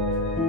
Thank you.